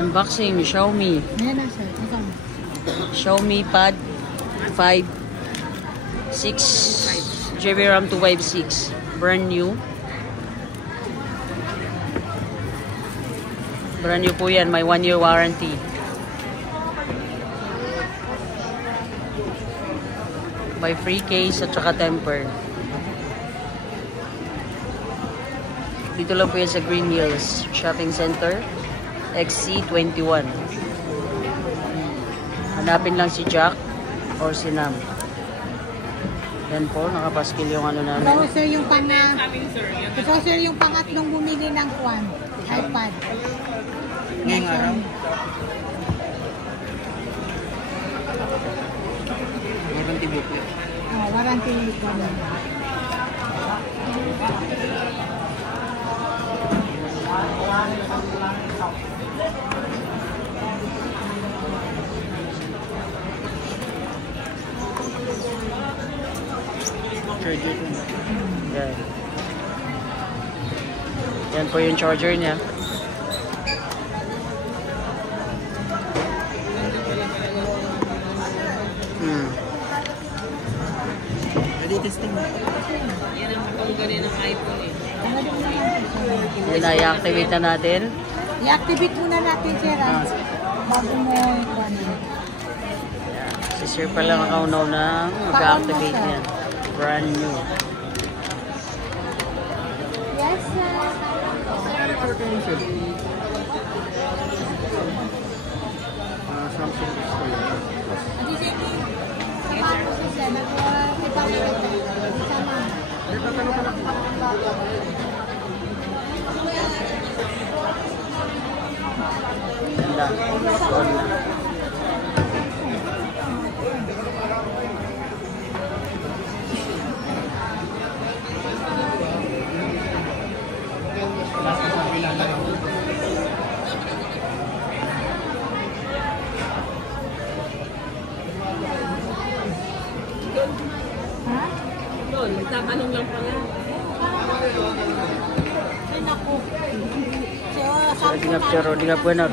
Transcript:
Unboxing, Xiaomi. Ayan na sir. Ito. Xiaomi Pad 5 6GB RAM 256. Brand new. Brand new po yan. May 1-year warranty. May free case at saka temper. Dito lang po yan sa Green Hills Shopping Center. XC21. Hanapin lang si Jack or si Nam. Yan po, nakapaskil yung ano namin. Ito sir yung ito sir yung pangatlong bumili ng kwan. iPad. Ngayong araw? Warranty booklet. Oh, warranty booklet. Charger ko. Yan. Yan po yung charger niya. Pwede testing mo. Yan ang matunggali ng iPhone eh. Yan na, i-activate na natin. I-activate muna natin sir. Bago mo kwan. Si Sir pa lang ang kaunaw na mag-activate yan. Brand new. Yes sir. Samsung Display. Ganda. Suon na. Ha? Doon, magtatanong lang pala. Ay naku. So, Hindi nga pero, hindi nga bueno.